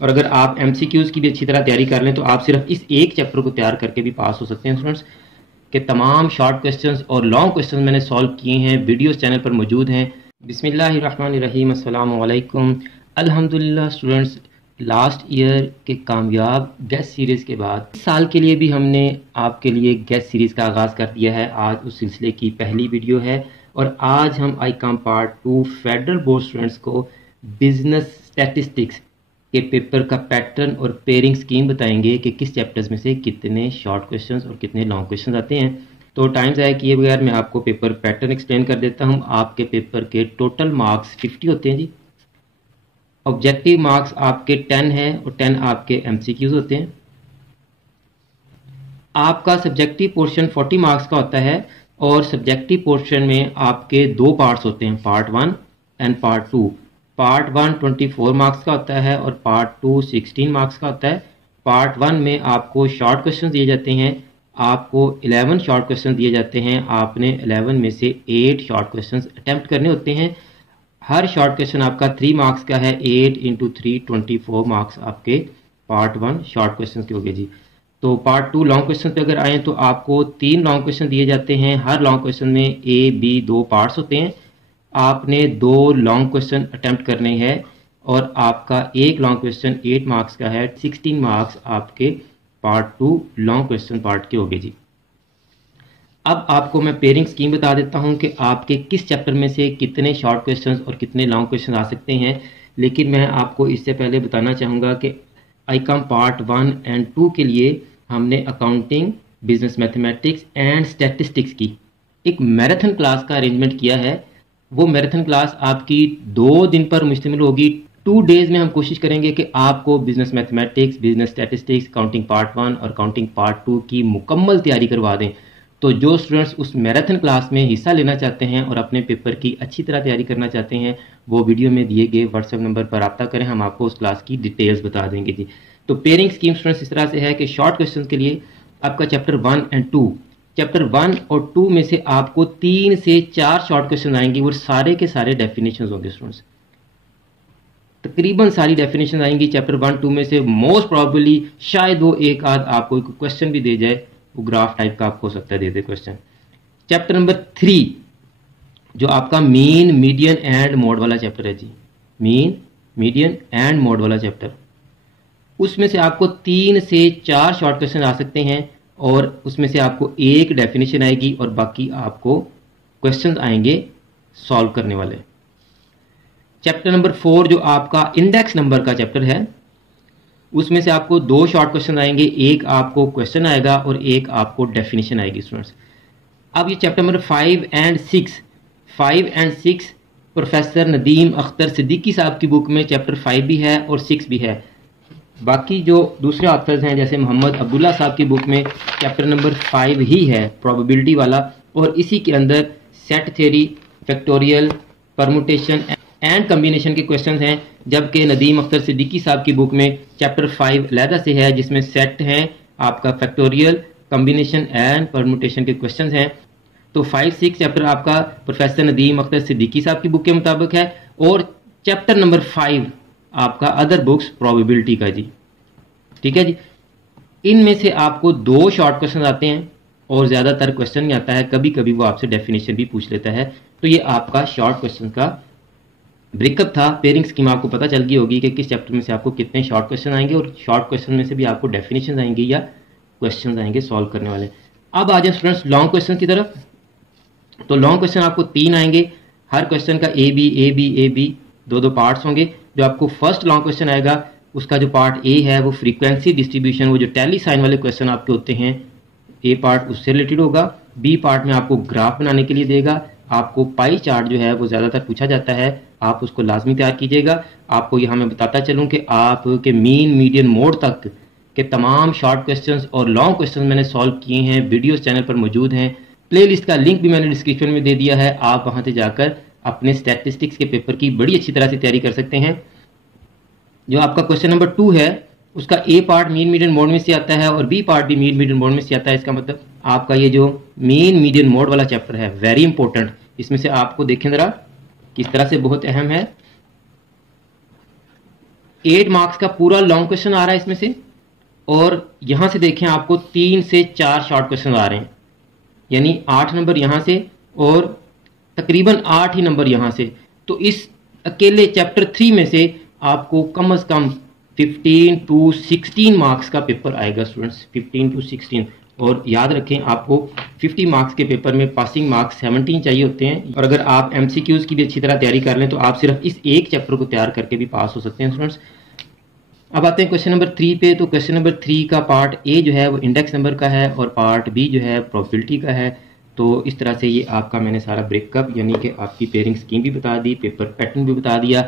और अगर आप एमसीक्यूज़ की भी अच्छी तरह तैयारी कर लें तो आप सिर्फ इस एक चैप्टर को तैयार करके भी पास हो सकते हैं स्टूडेंट्स। के तमाम शॉर्ट क्वेश्चंस और लॉन्ग क्वेश्चंस मैंने सॉल्व किए हैं, वीडियोस चैनल पर मौजूद हैं। बिस्मिल्लाहिर्रहमानिर्रहीम, अस्सलामु अलैकुम। अल्हम्दुलिल्लाह स्टूडेंट्स, लास्ट ईयर के कामयाब गेस्ट सीरीज़ के बाद इस साल के लिए भी हमने आपके लिए गेस्ट सीरीज़ का आगाज़ कर दिया है। आज उस सिलसिले की पहली वीडियो है और आज हम Icom part 2 federal board students को बिजनेस स्टैटिस्टिक्स के पेपर का पैटर्न और पेयरिंग स्कीम बताएंगे कि किस चैप्टर्स में से कितने शॉर्ट क्वेश्चंस और कितने लॉन्ग क्वेश्चंस आते हैं। तो टाइम ज़ाया किए बगैर मैं आपको पेपर पैटर्न एक्सप्लेन कर देता हूं। आपके पेपर के टोटल मार्क्स 50 होते हैं जी। ऑब्जेक्टिव मार्क्स आपके 10 हैं और 10 आपके एमसीक्यूज होते हैं। आपका सब्जेक्टिव पोर्शन 40 मार्क्स का होता है और सब्जेक्टिव पोर्शन में आपके दो पार्ट्स होते हैं, part 1 and part 2। Part 1 24 marks का होता है और पार्ट 2 16 मार्क्स का होता है। पार्ट 1 में आपको शॉर्ट क्वेश्चन दिए जाते हैं, आपको 11 शॉर्ट क्वेश्चन दिए जाते हैं। आपने 11 में से 8 शॉर्ट क्वेश्चन अटैम्प्ट करने होते हैं। हर शॉर्ट क्वेश्चन आपका 3 मार्क्स का है। 8 इंटू 3 24 मार्क्स आपके पार्ट 1 शॉर्ट क्वेश्चन के हो गए जी। तो पार्ट 2 लॉन्ग क्वेश्चन पे अगर आए तो आपको 3 लॉन्ग क्वेश्चन दिए जाते हैं। हर लॉन्ग क्वेश्चन में ए बी 2 पार्ट्स होते हैं। आपने 2 लॉन्ग क्वेश्चन अटेम्प्ट करने हैं और आपका एक लॉन्ग क्वेश्चन 8 मार्क्स का है। 16 मार्क्स आपके पार्ट 2 लॉन्ग क्वेश्चन पार्ट के हो गए जी। अब आपको मैं पेयरिंग स्कीम बता देता हूं कि आपके किस चैप्टर में से कितने शॉर्ट क्वेश्चंस और कितने लॉन्ग क्वेश्चन आ सकते हैं। लेकिन मैं आपको इससे पहले बताना चाहूँगा कि आईकॉम पार्ट 1 एंड 2 के लिए हमने accounting, business mathematics and statistics की एक मैराथन क्लास का अरेंजमेंट किया है। वो मैराथन क्लास आपकी 2 दिन पर मुश्तमिल होगी। 2 डेज में हम कोशिश करेंगे कि आपको business mathematics, business statistics, accounting part 1 और अकाउंटिंग पार्ट 2 की मुकम्मल तैयारी करवा दें। तो जो स्टूडेंट्स उस मैराथन क्लास में हिस्सा लेना चाहते हैं और अपने पेपर की अच्छी तरह तैयारी करना चाहते हैं, वो वीडियो में दिए गए व्हाट्सएप नंबर पर रब्ता करें, हम आपको उस क्लास की डिटेल्स बता देंगे जी। तो पेयरिंग स्कीम स्टूडेंट्स इस तरह से है कि शॉर्ट क्वेश्चन के लिए आपका चैप्टर 1 एंड 2, चैप्टर 1 और 2 में से आपको 3 से 4 शॉर्ट क्वेश्चन आएंगे और सारे के सारे डेफिनेशंस होंगे स्टूडेंट्स। तकरीबन सारी डेफिनेशन आएंगी चैप्टर 1 2 में से। मोस्ट प्रॉबली शायद वो एक आध आपको क्वेश्चन भी दे जाए, वो ग्राफ टाइप का आपको हो सकता है दे दे क्वेश्चन। चैप्टर नंबर 3 जो आपका मीन, मीडियन एंड मोड वाला चैप्टर है जी, मीन, मीडियन एंड मोड वाला चैप्टर, उसमें से आपको 3 से 4 शॉर्ट क्वेश्चन आ सकते हैं और उसमें से आपको एक डेफिनेशन आएगी और बाकी आपको क्वेश्चन आएंगे सॉल्व करने वाले। चैप्टर नंबर 4 जो आपका इंडेक्स नंबर का चैप्टर है, उसमें से आपको 2 शॉर्ट क्वेश्चन आएंगे, एक आपको क्वेश्चन आएगा और एक आपको डेफिनेशन आएगी स्टूडेंट्स। अब ये chapter number 5 and 6 professor Nadeem Akhtar Siddiqui साहब की बुक में चैप्टर 5 भी है और 6 भी है। बाकी जो दूसरे ऑथर्स हैं जैसे मोहम्मद अब्दुल्ला साहब की बुक में चैप्टर नंबर 5 ही है, प्रोबेबिलिटी वाला, और इसी के अंदर set theory, factorial, permutation and combination के क्वेश्चंस हैं। जबकि नदीम अख्तर सिद्दीकी साहब की बुक में चैप्टर 5 अलहदा से है जिसमें सेट हैं, आपका फैक्टोरियल, कम्बिनेशन एंड परमुटेशन के क्वेश्चंस हैं। तो 5-6 चैप्टर आपका प्रोफेसर नदीम अख्तर सिद्दीकी साहब की बुक के मुताबिक है और चैप्टर नंबर 5 आपका अदर बुक्स प्रोबेबिलिटी का जी। ठीक है जी। इनमें से आपको 2 शॉर्ट क्वेश्चन आते हैं और ज़्यादातर क्वेश्चन नहीं आता है, कभी कभी वो आपसे डेफिनेशन भी पूछ लेता है। तो ये आपका शॉर्ट क्वेश्चन का ब्रेकअप था। पेयरिंग स्कीम आपको पता चल गई होगी कि किस चैप्टर में से आपको कितने शॉर्ट क्वेश्चन आएंगे और शॉर्ट क्वेश्चन में से भी आपको डेफिनेशन आएंगे या क्वेश्चन आएंगे सॉल्व करने वाले। अब आ जाए स्टूडेंट्स लॉन्ग क्वेश्चन की तरफ। तो लॉन्ग क्वेश्चन आपको 3 आएंगे, हर क्वेश्चन का ए बी 2 पार्ट्स होंगे। जो आपको फर्स्ट लॉन्ग क्वेश्चन आएगा उसका जो पार्ट ए है वो फ्रीक्वेंसी डिस्ट्रीब्यूशन, वो जो टैली साइन वाले क्वेश्चन आपके होते हैं, ए पार्ट उससे रिलेटेड होगा। बी पार्ट में आपको ग्राफ बनाने के लिए देगा, आपको पाई चार्ट जो है वो ज़्यादातर पूछा जाता है, आप उसको लाजमी तैयार कीजिएगा। आपको यहाँ मैं बताता चलूँ कि आपके मीन, मीडियन, मोड तक के तमाम शॉर्ट क्वेश्चंस और लॉन्ग क्वेश्चंस मैंने सॉल्व किए हैं, वीडियोस चैनल पर मौजूद हैं। प्लेलिस्ट का लिंक भी मैंने डिस्क्रिप्शन में दे दिया है, आप वहाँ से जाकर अपने स्टैटिस्टिक्स के पेपर की बड़ी अच्छी तरह से तैयारी कर सकते हैं। जो आपका क्वेश्चन नंबर 2 है उसका ए पार्ट मीन, मीडियन, मोड में से आता है और बी पार्ट भी मीन, मीडियन, मोड में से आता है। इसका मतलब आपका ये जो मीन, मीडियन, मोड वाला चैप्टर है वेरी इंपॉर्टेंट। इसमें से आपको देखें ज़रा किस तरह से बहुत अहम है। 8 मार्क्स का पूरा लॉन्ग क्वेश्चन आ रहा है इसमें से, और यहां से देखें आपको 3 से 4 शॉर्ट क्वेश्चन आ रहे हैं, यानी 8 नंबर यहां से और तकरीबन 8 ही नंबर यहां से। तो इस अकेले चैप्टर 3 में से आपको कम से कम 15 to 16 मार्क्स का पेपर आएगा स्टूडेंट्स, 15 to 16। और याद रखें आपको 50 मार्क्स के पेपर में पासिंग मार्क्स 17 चाहिए होते हैं, और अगर आप MCQs की भी अच्छी तरह तैयारी कर लें तो आप सिर्फ इस एक चैप्टर को तैयार करके भी पास हो सकते हैं स्टूडेंट्स। अब आते हैं क्वेश्चन नंबर 3 पे। तो क्वेश्चन नंबर 3 का पार्ट ए जो है वो इंडेक्स नंबर का है और पार्ट बी जो है प्रोबेबिलिटी का है। तो इस तरह से ये आपका मैंने सारा ब्रेकअप यानी कि आपकी पेयरिंग स्कीम भी बता दी, पेपर पैटर्न भी बता दिया।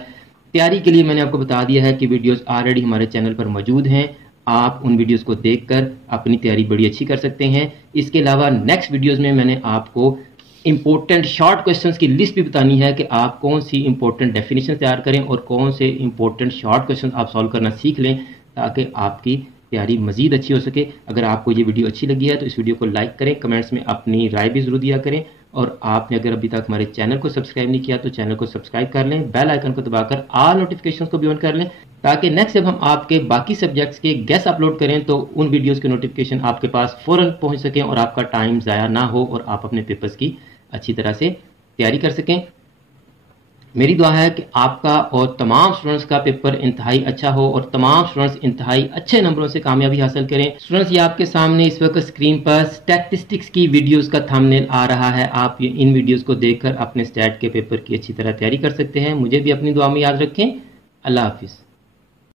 तैयारी के लिए मैंने आपको बता दिया है कि वीडियोस ऑलरेडी हमारे चैनल पर मौजूद हैं, आप उन वीडियोस को देखकर अपनी तैयारी बड़ी अच्छी कर सकते हैं। इसके अलावा नेक्स्ट वीडियोस में मैंने आपको इंपॉर्टेंट शॉर्ट क्वेश्चंस की लिस्ट भी बतानी है कि आप कौन सी इंपॉर्टेंट डेफिनेशन तैयार करें और कौन से इंपॉर्टेंट शॉर्ट क्वेश्चन आप सॉल्व करना सीख लें, ताकि आपकी तैयारी मजीद अच्छी हो सके। अगर आपको ये वीडियो अच्छी लगी है तो इस वीडियो को लाइक करें, कमेंट्स में अपनी राय भी ज़रूर दिया करें, और आपने अगर अभी तक हमारे चैनल को सब्सक्राइब नहीं किया तो चैनल को सब्सक्राइब कर लें, बेल आइकन को दबाकर ऑल नोटिफिकेशंस को भी ऑन कर लें, ताकि नेक्स्ट जब हम आपके बाकी सब्जेक्ट्स के गेस्ट अपलोड करें तो उन वीडियोस के नोटिफिकेशन आपके पास फ़ौरन पहुंच सकें और आपका टाइम ज़ाया ना हो और आप अपने पेपर्स की अच्छी तरह से तैयारी कर सकें। मेरी दुआ है कि आपका और तमाम स्टूडेंट्स का पेपर इंतहाई अच्छा हो और तमाम स्टूडेंट्स इंतहाई अच्छे नंबरों से कामयाबी हासिल करें। स्टूडेंट्स, ये आपके सामने इस वक्त स्क्रीन पर स्टैटिस्टिक्स की वीडियोस का थंबनेल आ रहा है। आप इन वीडियोस को देखकर अपने स्टैट के पेपर की अच्छी तरह तैयारी कर सकते हैं। मुझे भी अपनी दुआ में याद रखें। अल्लाह हाफिज़।